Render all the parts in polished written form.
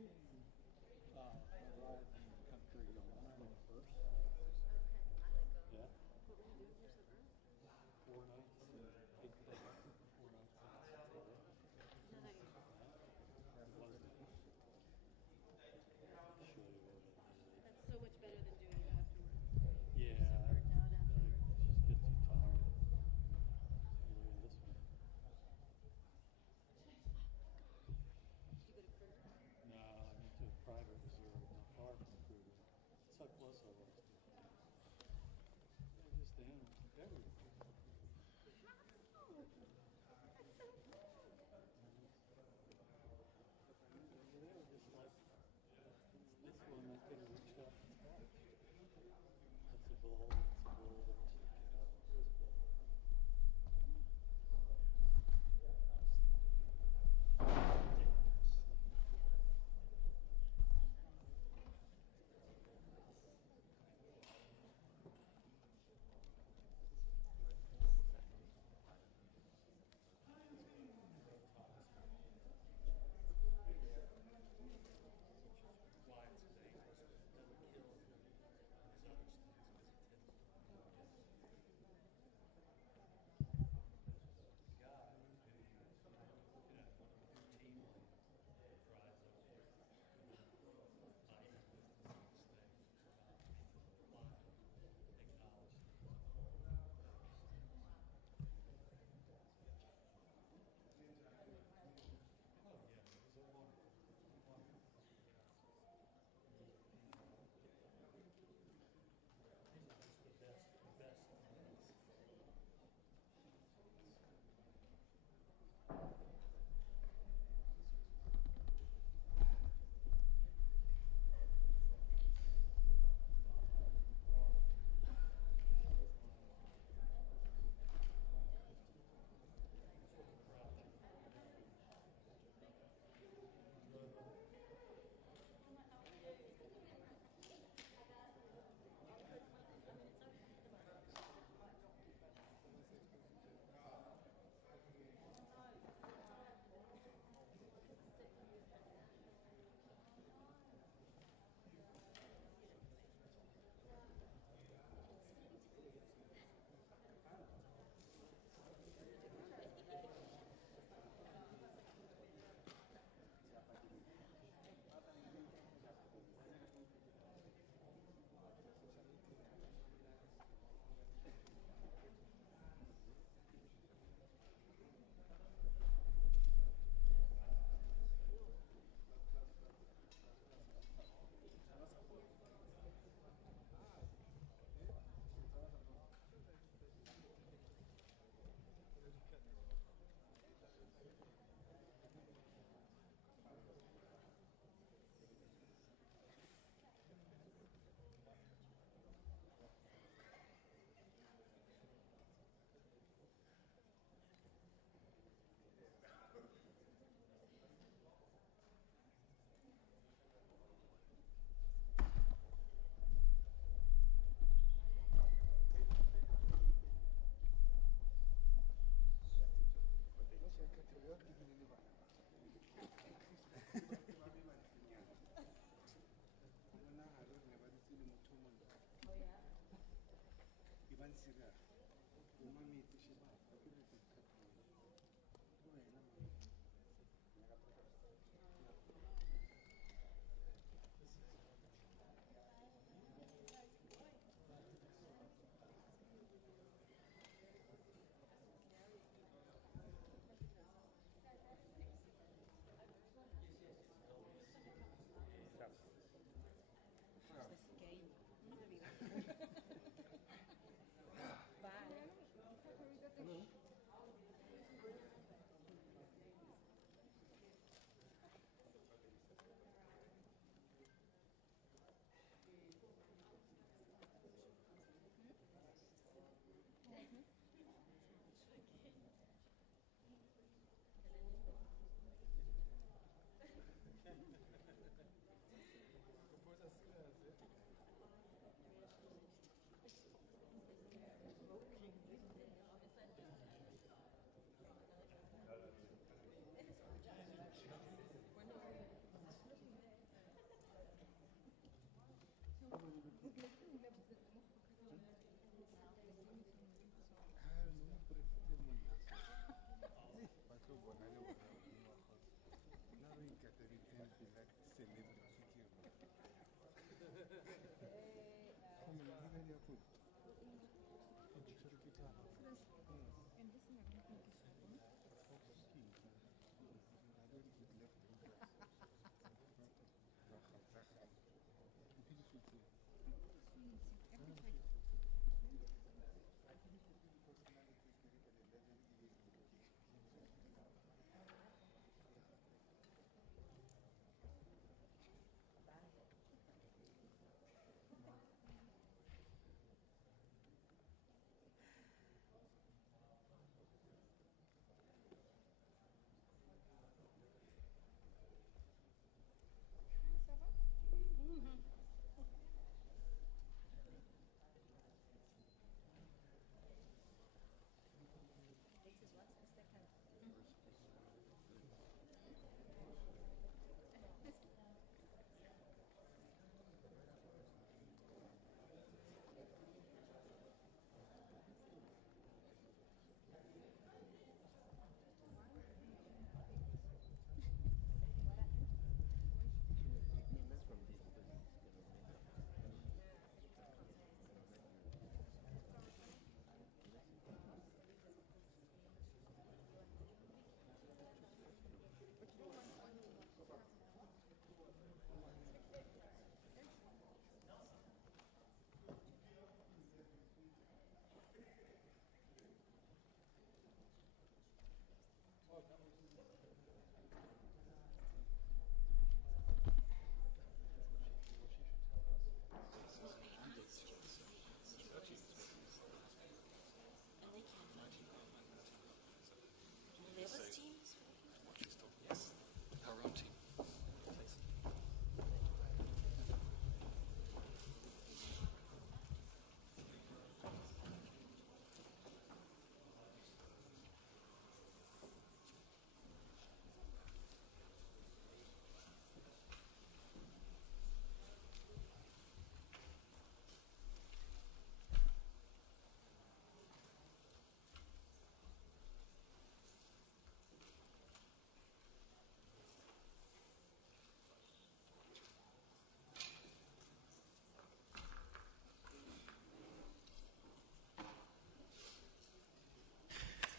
Arrived in the country on the first. Okay. Yeah. What were you doing here so early? 4 nights and 8 days. 4 nights and 8 days. Nice. Yeah. It wasn't. Should have. That's so much better than doing it afterwards. Yeah. So burnt out afterwards. Just get too tired. Look at this one. Did you go to Kruger? No, I went to a private reserve not far from Kruger. That's how close I was to it. They're just animals everywhere. How? That's so cool. They were just like this one I could have reached out and touched. That's a bull. That's a bull. There's the cow. There's a bull. Why it's dangerous. It doesn't kill him as other snakes because it tends to.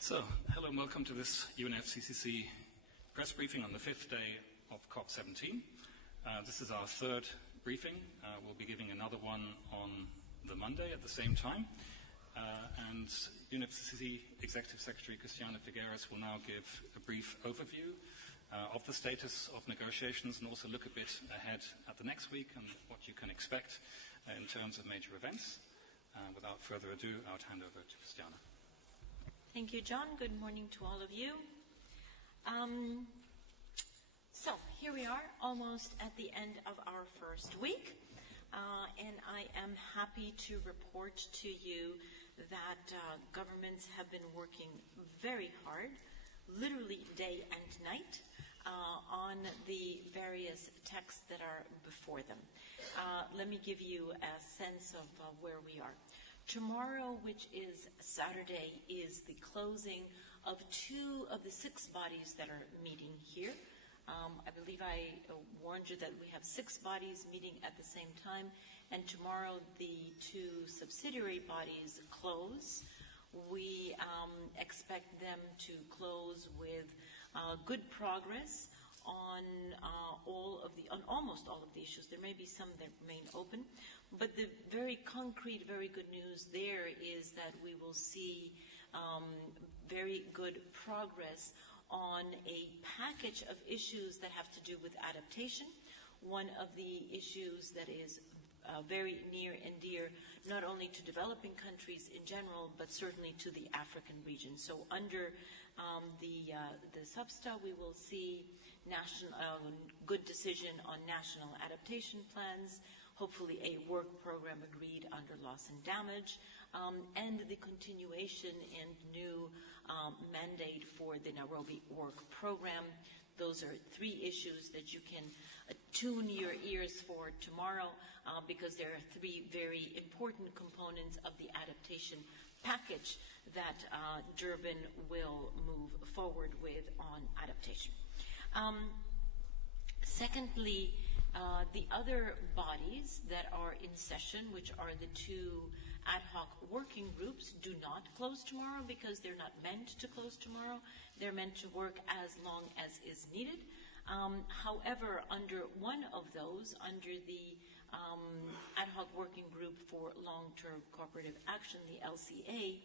So, hello and welcome to this UNFCCC press briefing on the fifth day of COP17. This is our third briefing. We'll be giving another one on the Monday at the same time. And UNFCCC Executive Secretary Christiana Figueres will now give a brief overview of the status of negotiations and also look a bit ahead at the next week and what you can expect in terms of major events. Without further ado, I would hand over to Christiana. Thank you, John. Good morning to all of you. So here we are, almost at the end of our first week, and I am happy to report to you that governments have been working very hard, literally day and night, on the various texts that are before them. Let me give you a sense of where we are. Tomorrow, which is Saturday, is the closing of 2 of the 6 bodies that are meeting here. I believe I warned you that we have 6 bodies meeting at the same time, and tomorrow the 2 subsidiary bodies close. We expect them to close with good progress on almost all of the issues. There may be some that remain open, but the very concrete, very good news there is that we will see very good progress on a package of issues that have to do with adaptation. One of the issues that is very near and dear not only to developing countries in general, but certainly to the African region. So under the SUBSTA, we will see good decision on national adaptation plans, hopefully a work program agreed under loss and damage, and the continuation and new mandate for the Nairobi work program. Those are 3 issues that you can tune your ears for tomorrow because there are 3 very important components of the adaptation package that Durban will move forward with on adaptation. Secondly, The other bodies that are in session, which are the two ad hoc working groups, do not close tomorrow because they're not meant to close tomorrow. They're meant to work as long as is needed. However, under one of those, under the ad hoc working group for long-term cooperative action, the LCA,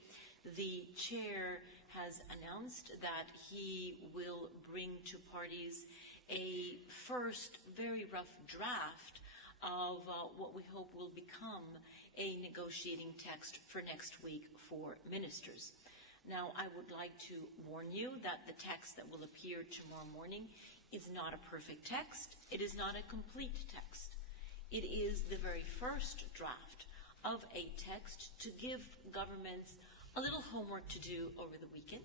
the chair has announced that he will bring to parties a first very rough draft of what we hope will become a negotiating text for next week for ministers. Now, I would like to warn you that the text that will appear tomorrow morning is not a perfect text. It is not a complete text. It is the very first draft of a text to give governments a little homework to do over the weekend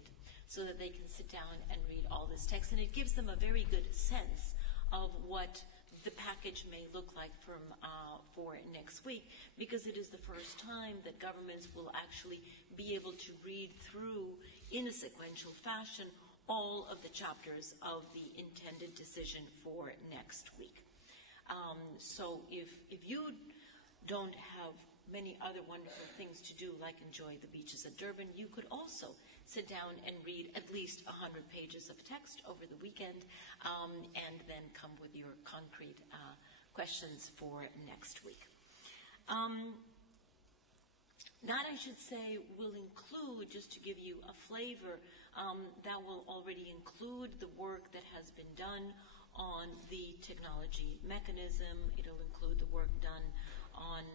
so that they can sit down and read all this text. And it gives them a very good sense of what the package may look like for next week, because it is the first time that governments will actually be able to read through in a sequential fashion all of the chapters of the intended decision for next week. So if you don't have many other wonderful things to do, like enjoy the beaches at Durban, you could also sit down and read at least 100 pages of text over the weekend, and then come with your concrete questions for next week. That, I should say, will include, just to give you a flavor, that will already include the work that has been done on the technology mechanism. It'll include the work done on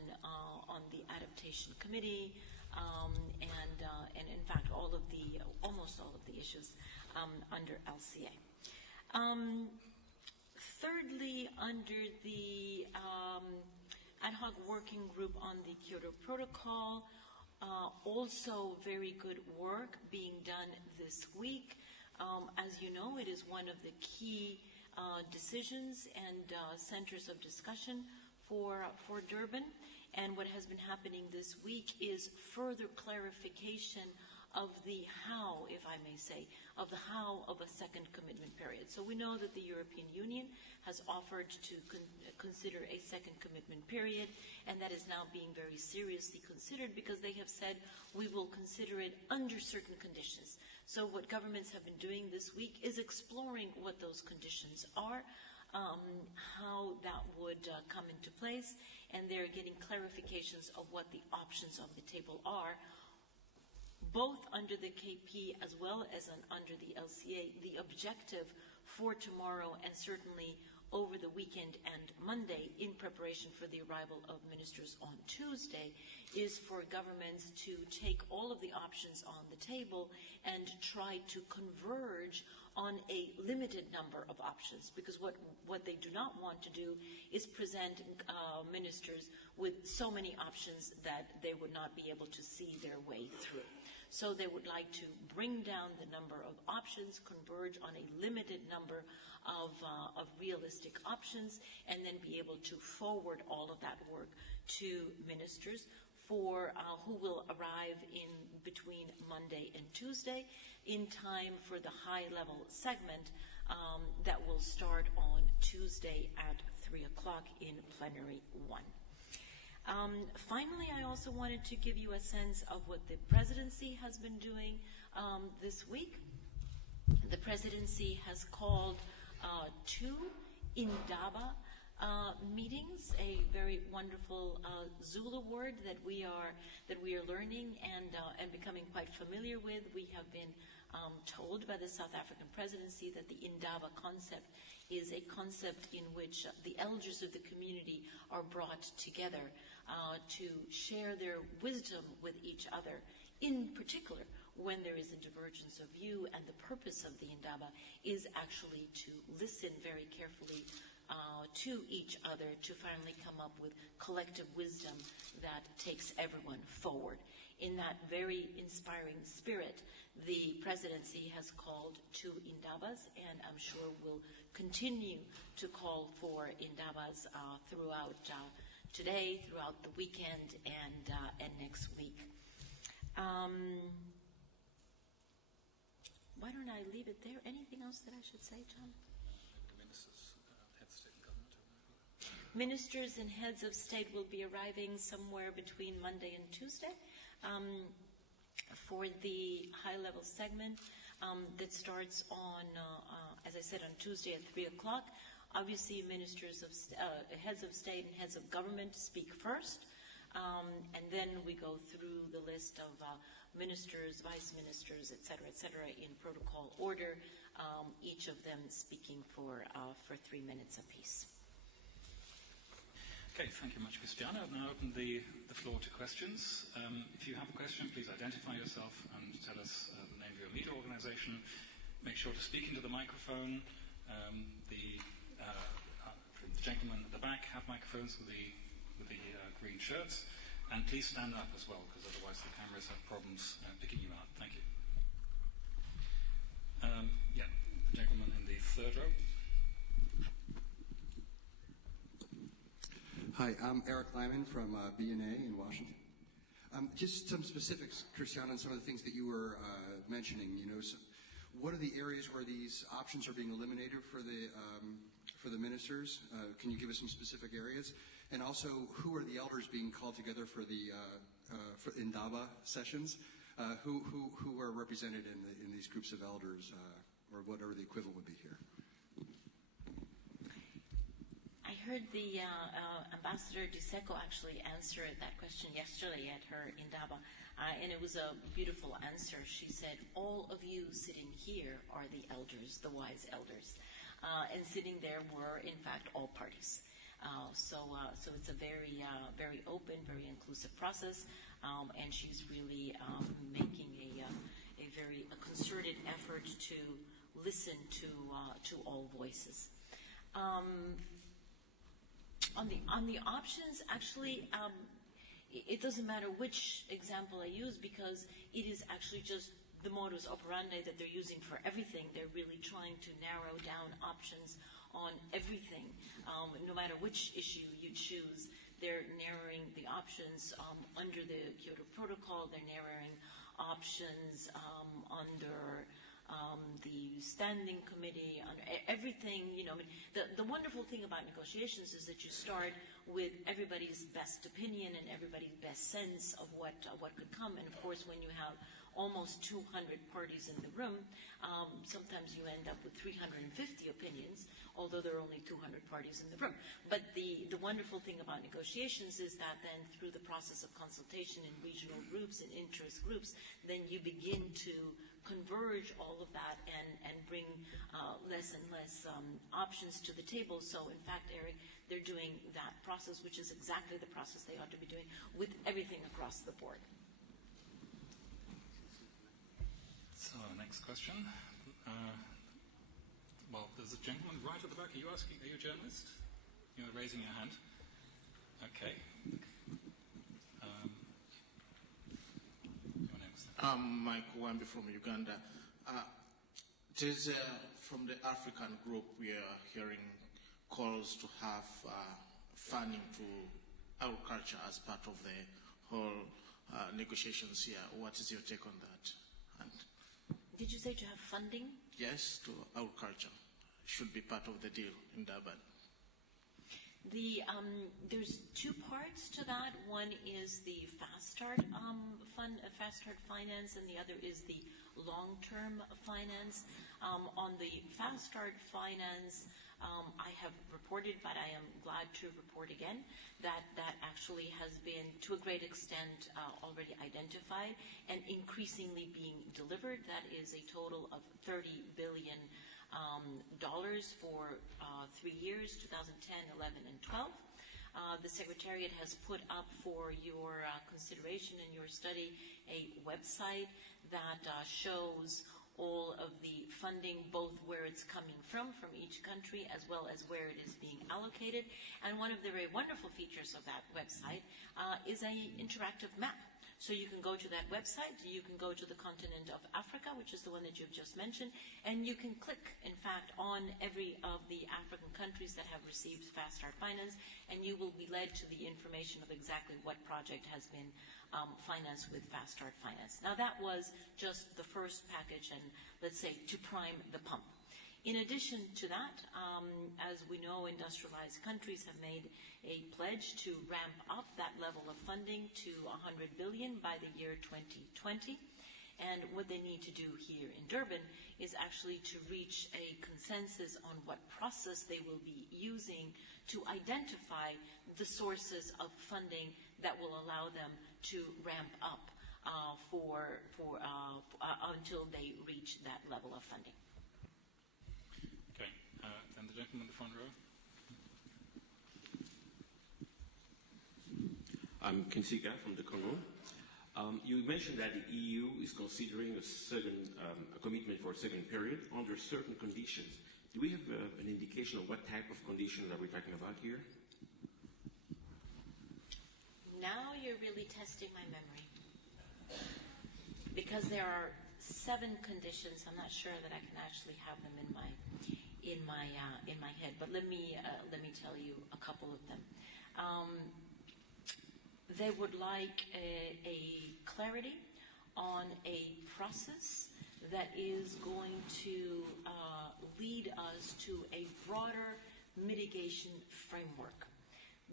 the adaptation committee, and in fact almost all of the issues under LCA. Thirdly, under the ad hoc working group on the Kyoto Protocol, also very good work being done this week. As you know, it is one of the key decisions and centers of discussion for Durban. And what has been happening this week is further clarification of the how, if I may say, of the how of a second commitment period. So we know that the European Union has offered to consider a second commitment period, and that is now being very seriously considered, because they have said we will consider it under certain conditions. So what governments have been doing this week is exploring what those conditions are, how that would come into place, and they're getting clarifications of what the options on the table are, both under the KP as well as under the LCA. The objective for tomorrow, and certainly over the weekend and Monday, in preparation for the arrival of ministers on Tuesday, is for governments to take all of the options on the table and try to converge on a limited number of options, because what they do not want to do is present ministers with so many options that they would not be able to see their way through. So they would like to bring down the number of options, converge on a limited number of realistic options, and then be able to forward all of that work to ministers for who will arrive in between Monday and Tuesday, in time for the high-level segment that will start on Tuesday at 3 o'clock in plenary 1. Finally, I also wanted to give you a sense of what the presidency has been doing this week. The presidency has called 2 Indaba meetings, a very wonderful Zulu word that we are learning and becoming quite familiar with. We have been told by the South African presidency that the Indaba concept is a concept in which the elders of the community are brought together to share their wisdom with each other, in particular when there is a divergence of view, and the purpose of the Indaba is actually to listen very carefully to each other to finally come up with collective wisdom that takes everyone forward. In that very inspiring spirit, the presidency has called 2 Indabas, and I'm sure will continue to call for Indabas throughout today, throughout the weekend, and next week. Why don't I leave it there? Anything else that I should say, John? Maybe the ministers, head of state and government. Ministers and heads of state will be arriving somewhere between Monday and Tuesday for the high-level segment that starts on, as I said, on Tuesday at 3 o'clock. Obviously, heads of state and heads of government speak first, and then we go through the list of ministers, vice ministers, et cetera, in protocol order, each of them speaking for 3 minutes apiece. Okay, thank you much, Cristiana. I'll now open the floor to questions. If you have a question, please identify yourself and tell us the name of your media organization. Make sure to speak into the microphone. The gentlemen at the back have microphones with the green shirts. And please stand up as well, because otherwise the cameras have problems picking you out. Thank you. Yeah, the gentleman in the third row. Hi, I'm Eric Lyman from BNA in Washington. Just some specifics, Cristiano, on some of the things that you were mentioning. What are the areas where these options are being eliminated for the ministers? Can you give us some specific areas? And also, who are the elders being called together for the Indaba sessions? Who are represented in these groups of elders, or whatever the equivalent would be here? I heard the Ambassador Diseko actually answer that question yesterday at her Indaba, and it was a beautiful answer. She said, all of you sitting here are the elders, the wise elders. And sitting there were, in fact, all parties. So it's a very, very open, very inclusive process, and she's really making a concerted effort to listen to all voices. On the options, actually, it doesn't matter which example I use, because it is actually just the modus operandi that they're using for everything. They're really trying to narrow down options on everything. No matter which issue you choose, they're narrowing the options under the Kyoto Protocol. They're narrowing options under the Standing Committee, on everything. The wonderful thing about negotiations is that you start with everybody's best opinion and everybody's best sense of what could come. And of course, when you have almost 200 parties in the room, sometimes you end up with 350 opinions, although there are only 200 parties in the room. But the wonderful thing about negotiations is that then through the process of consultation in regional groups and interest groups, then you begin to converge all of that and bring less and less options to the table. So in fact, Eric, they're doing that process, which is exactly the process they ought to be doing with everything across the board. So, next question. Well, there's a gentleman right at the back. Are you a journalist? You're raising your hand. Okay. Your name is Michael Wambi from Uganda. From the African group, we are hearing calls to have funding to agriculture as part of the whole negotiations here. What is your take on that? And did you say to have funding? Yes, to agriculture. Should be part of the deal in Durban. There's two parts to that. One is the Fast Start fund, Fast Start finance, and the other is the long-term finance. On the Fast Start finance, I have reported, but I am glad to report again, that actually has been, to a great extent, already identified and increasingly being delivered. That is a total of $30 billion for 3 years, 2010, 11, and 12. The Secretariat has put up for your consideration and your study a website that shows all of the funding, both where it's coming from each country, as well as where it is being allocated. And one of the very wonderful features of that website is an interactive map. So you can go to that website, you can go to the continent of Africa, which is the one that you've just mentioned, and you can click, in fact, on every of the African countries that have received Fast Start finance, and you will be led to the information of exactly what project has been financed with Fast Start finance. Now, that was just the first package, and let's say to prime the pump. In addition to that, as we know, industrialized countries have made a pledge to ramp up that level of funding to $100 billion by the year 2020. And what they need to do here in Durban is actually to reach a consensus on what process they will be using to identify the sources of funding that will allow them to ramp up until they reach that level of funding. Okay, then the gentleman in the front row. I'm Kinsiga from the Congo. You mentioned that the EU is considering a commitment for a second period under certain conditions. Do we have an indication of what type of conditions are we talking about here? Now you're really testing my memory. Because there are 7 conditions, I'm not sure that I can actually have them in my head. But let me tell you a couple of them. They would like a clarity on a process that is going to lead us to a broader mitigation framework.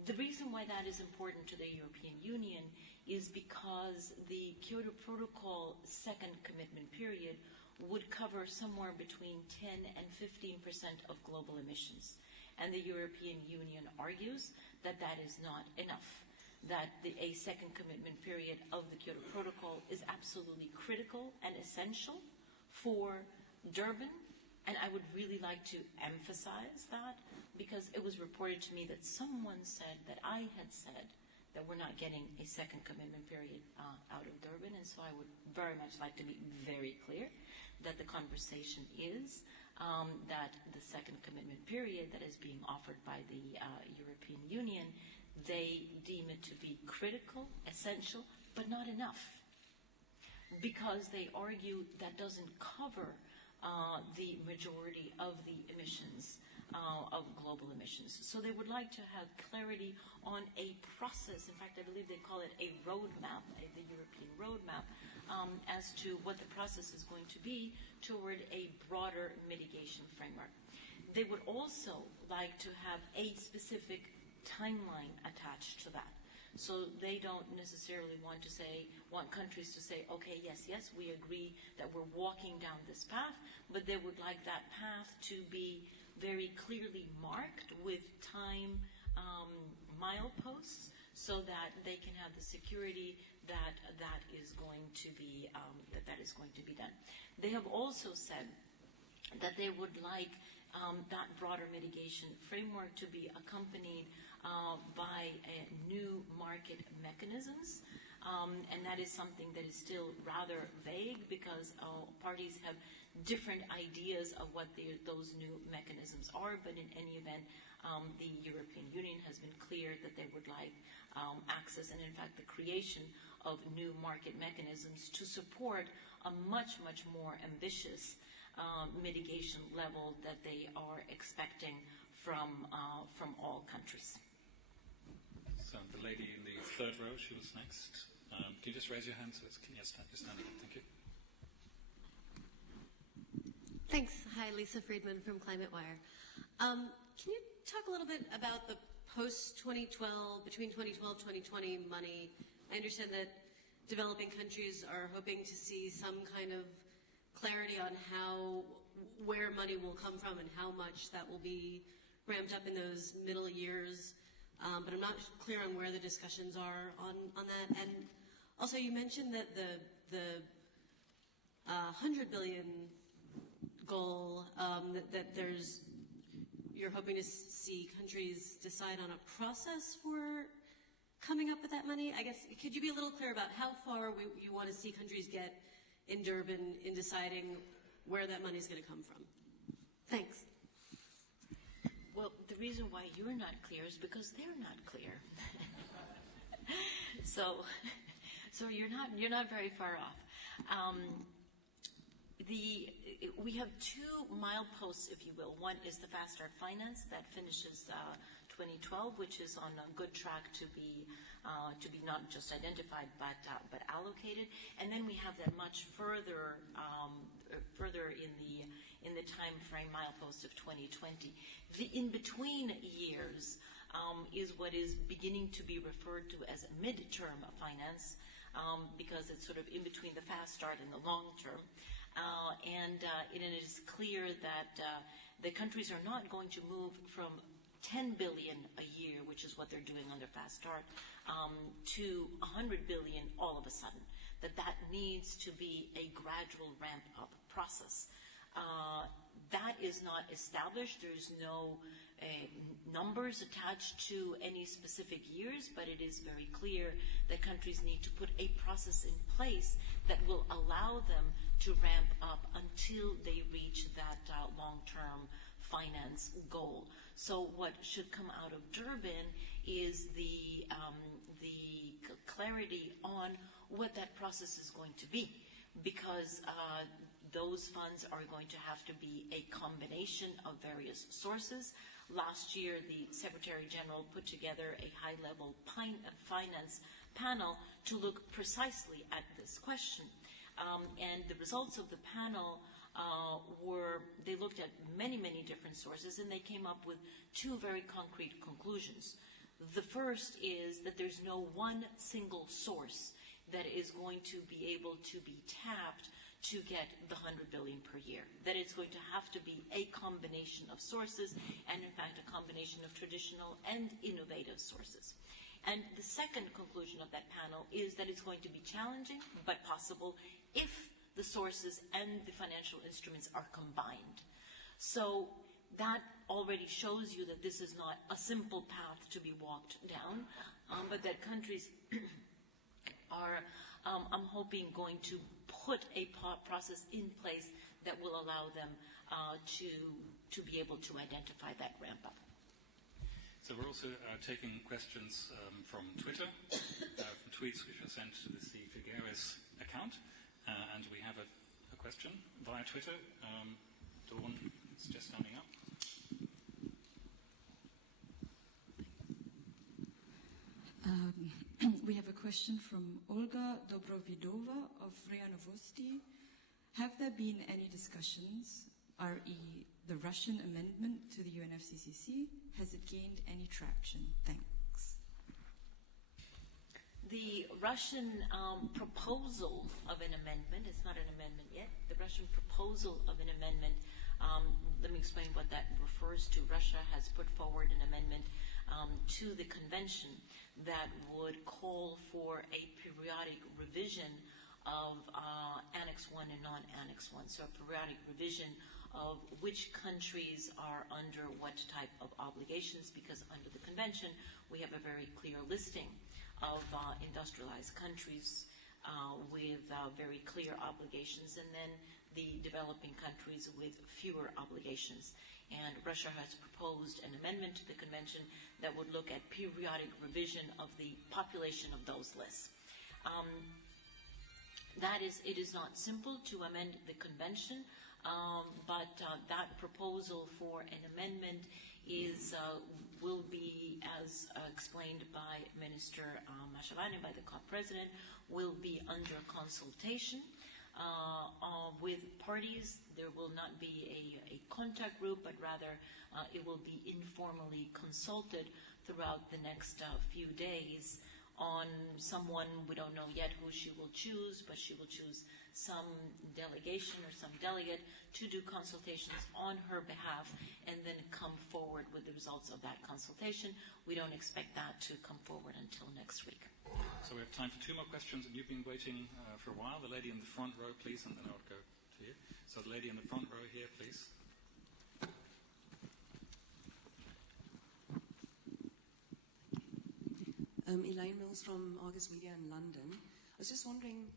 The reason why that is important to the European Union is because the Kyoto Protocol second commitment period would cover somewhere between 10 and 15% of global emissions. And the European Union argues that that is not enough, that a second commitment period of the Kyoto Protocol is absolutely critical and essential for Durban. And I would really like to emphasize that, because it was reported to me that someone said that I had said that we're not getting a second commitment period out of Durban. And so I would very much like to be very clear that the conversation is that the second commitment period that is being offered by the European Union, they deem it to be critical, essential, but not enough. Because they argue that doesn't cover the majority of the emissions, of global emissions. So they would like to have clarity on a process. In fact, I believe they call it a roadmap, the European roadmap, as to what the process is going to be toward a broader mitigation framework. They would also like to have a specific timeline attached to that. So they don't necessarily want countries to say, okay, yes, we agree that we're walking down this path, but they would like that path to be very clearly marked with time mileposts, so that they can have the security that is going to be done. They have also said that they would like that broader mitigation framework to be accompanied by new market mechanisms, and that is something that is still rather vague, because parties have different ideas of what those new mechanisms are. But in any event, the European Union has been clear that they would like access and, in fact, the creation of new market mechanisms to support a much, much more ambitious mitigation level that they are expecting from all countries. So the lady in the third row, she was next. Can you just raise your hand so it's clear? Yes, you're standing up. Thank you. Thanks. Hi, Lisa Friedman from Climate Wire. Can you talk a little bit about the post-2012, between 2012 2020 money? I understand that developing countries are hoping to see some kind of clarity on where money will come from and how much that will be ramped up in those middle years. But I'm not clear on where the discussions are on that. And also, you mentioned that the 100 billion goal, that you're hoping to see countries decide on a process for coming up with that money. I guess, could you be a little clear about how far you want to see countries get in Durban in deciding where that money is going to come from? Thanks. Well, the reason why you're not clear is because they're not clear. So you're not very far off. We have 2 mileposts, if you will. One is the Fast Start Finance that finishes 2012, which is on a good track to be not just identified but allocated. And then we have that much further in the time frame milepost of 2020. The in-between years is what is beginning to be referred to as a midterm finance, because it's sort of in between the fast start and the long term. And it is clear that the countries are not going to move from 10 billion a year, which is what they're doing on their fast start, to 100 billion all of a sudden. That needs to be a gradual ramp-up process. That is not established. There's no numbers attached to any specific years, but it is very clear that countries need to put a process in place that will allow them to ramp up until they reach that long-term finance goal. So what should come out of Durban is the clarity on what that process is going to be, because those funds are going to have to be a combination of various sources. Last year, the Secretary General put together a high-level finance panel to look precisely at this question. And the results of the panel they looked at many, many different sources, and they came up with two very concrete conclusions. The first is that there's no one single source that is going to be able to be tapped to get the 100 billion per year, that it's going to have to be a combination of sources, and in fact a combination of traditional and innovative sources. And the second conclusion of that panel is that it's going to be challenging but possible if the sources and the financial instruments are combined. So that already shows you that this is not a simple path to be walked down, but that countries are, I'm hoping, going to put a process in place that will allow them to be able to identify that ramp up. So we're also taking questions from Twitter, from tweets which are sent to the C. Figueres account. And we have a question via Twitter. Dawn, it's just coming up. We have a question from Olga Dobrovidova of RIA Novosti. Have there been any discussions, i.e. the Russian amendment to the UNFCCC? Has it gained any traction? Thanks. The Russian proposal of an amendment, it's not an amendment yet, the Russian proposal of an amendment, let me explain what that refers to. Russia has put forward an amendment to the convention that would call for a periodic revision of Annex 1 and non-Annex 1, so a periodic revision of which countries are under what type of obligations, because under the convention we have a very clear listing of industrialized countries with very clear obligations, and then the developing countries with fewer obligations. And Russia has proposed an amendment to the convention that would look at periodic revision of the population of those lists. It is not simple to amend the convention, but that proposal for an amendment will be, as explained by Minister Mashavani, by the COP president, will be under consultation with parties. There will not be a contact group, but rather it will be informally consulted throughout the next few days on someone. We don't know yet who she will choose, but she will choose some delegation or some delegate to do consultations on her behalf and then come forward with the results of that consultation. We don't expect that to come forward until next week. So we have time for two more questions, and you've been waiting for a while. The lady in the front row, please, and then I'll go to you. So the lady in the front row here, please. Elaine Mills from Argus Media in London. I was just wondering,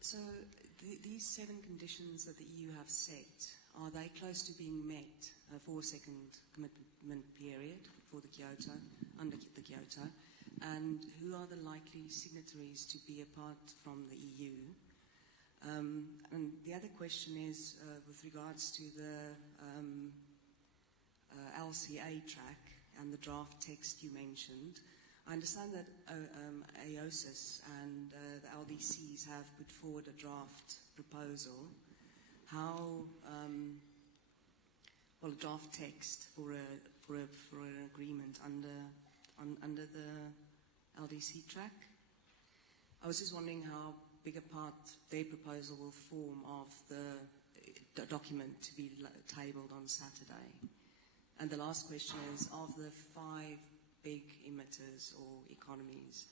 so these 7 conditions that the EU have set, are they close to being met for a second commitment period for the Kyoto, under the Kyoto? And who are the likely signatories to be apart from the EU? And the other question is with regards to the LCA track, and the draft text you mentioned. I understand that AOSIS and the LDCs have put forward a draft proposal. How, well, a draft text for an agreement under the LDC track. I was just wondering how big a part their proposal will form of the document to be tabled on Saturday. And the last question is, of the 5 big emitters or economies,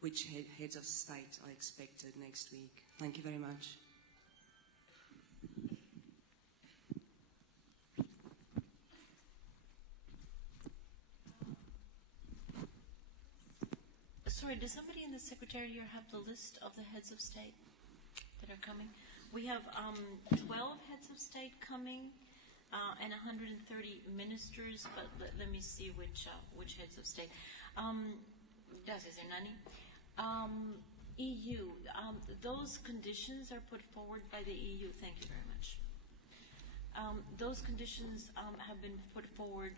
which heads of state are expected next week? Thank you very much. Sorry, does somebody in the Secretariat here have the list of the heads of state that are coming? We have 12 heads of state coming and 130 ministers, but let me see which heads of state. Gracias, Hernani. EU, those conditions are put forward by the EU. Thank you very much. Those conditions have been put forward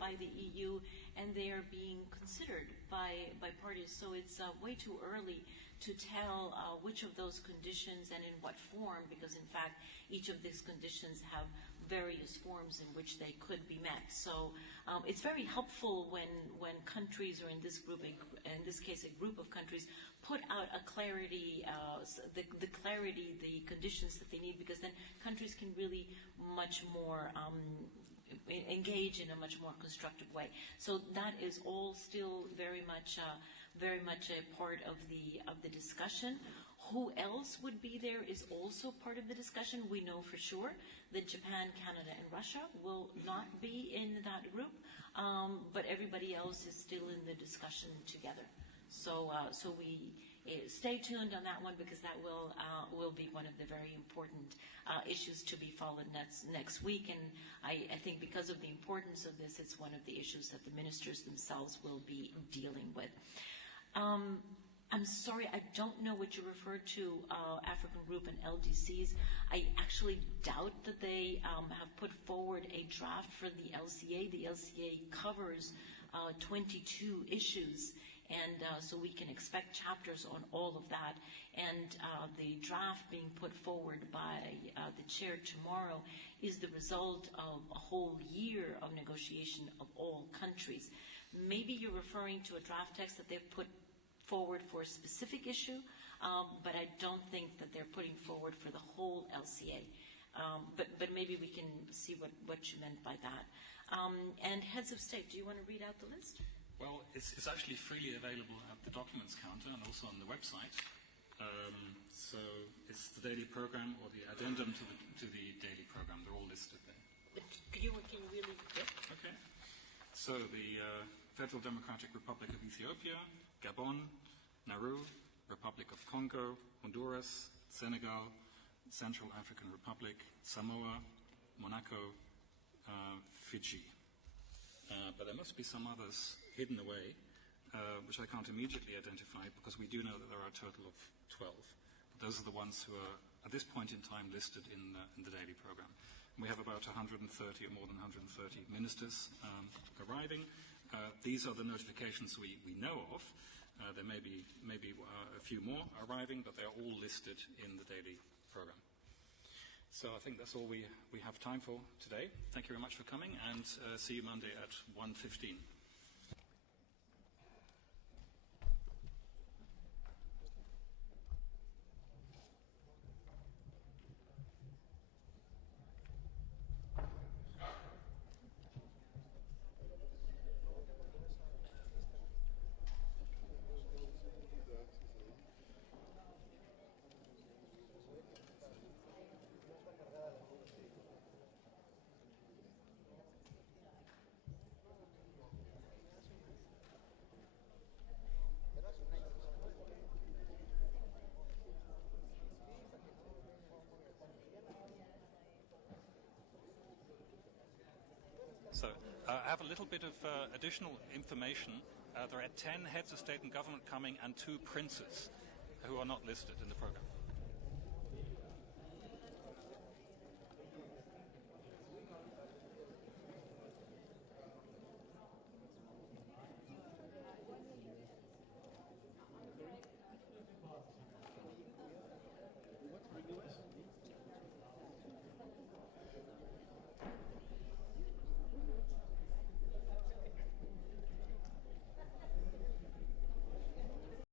by the EU, and they are being considered by parties. So it's way too early to tell which of those conditions and in what form, because in fact each of these conditions have various forms in which they could be met. So it's very helpful when countries, or in this case a group of countries, put out a clarity, the conditions that they need, because then countries can really much more engage in a much more constructive way. So that is all still very much a part of the discussion. Who else would be there is also part of the discussion. We know for sure that Japan, Canada, and Russia will not be in that group, but everybody else is still in the discussion together. So we stay tuned on that one, because that will be one of the very important issues to be followed next week. And I think because of the importance of this, it's one of the issues that the ministers themselves will be dealing with. I'm sorry, I don't know what you referred to, African Group and LDCs. I actually doubt that they have put forward a draft for the LCA. The LCA covers 22 issues, and so we can expect chapters on all of that. And the draft being put forward by the chair tomorrow is the result of a whole year of negotiation of all countries. Maybe you're referring to a draft text that they've put forward for a specific issue, but I don't think that they're putting forward for the whole LCA. But maybe we can see what you meant by that. And heads of state, do you want to read out the list? Well, it's actually freely available at the documents counter and also on the website. So it's the daily program or the addendum to the daily program. They're all listed there. Can you really? Yeah. Okay. So the Federal Democratic Republic of Ethiopia, Gabon, Nauru, Republic of Congo, Honduras, Senegal, Central African Republic, Samoa, Monaco, Fiji. But there must be some others hidden away, which I can't immediately identify, because we do know that there are a total of 12. But those are the ones who are, at this point in time, listed in the daily program. And we have about 130 or more than 130 ministers arriving. These are the notifications we know of. There may be a few more arriving, but they're all listed in the daily program. So I think that's all we have time for today. Thank you very much for coming, and see you Monday at 1:15. So I have a little bit of additional information. There are 10 heads of state and government coming and 2 princes who are not listed in the program.